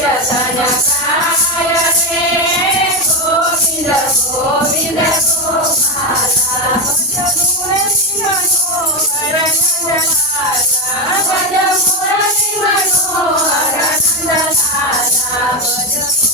Gracias.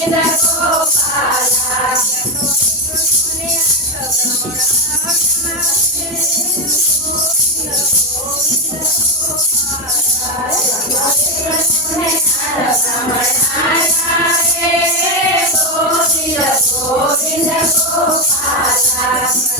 Govinda Gopala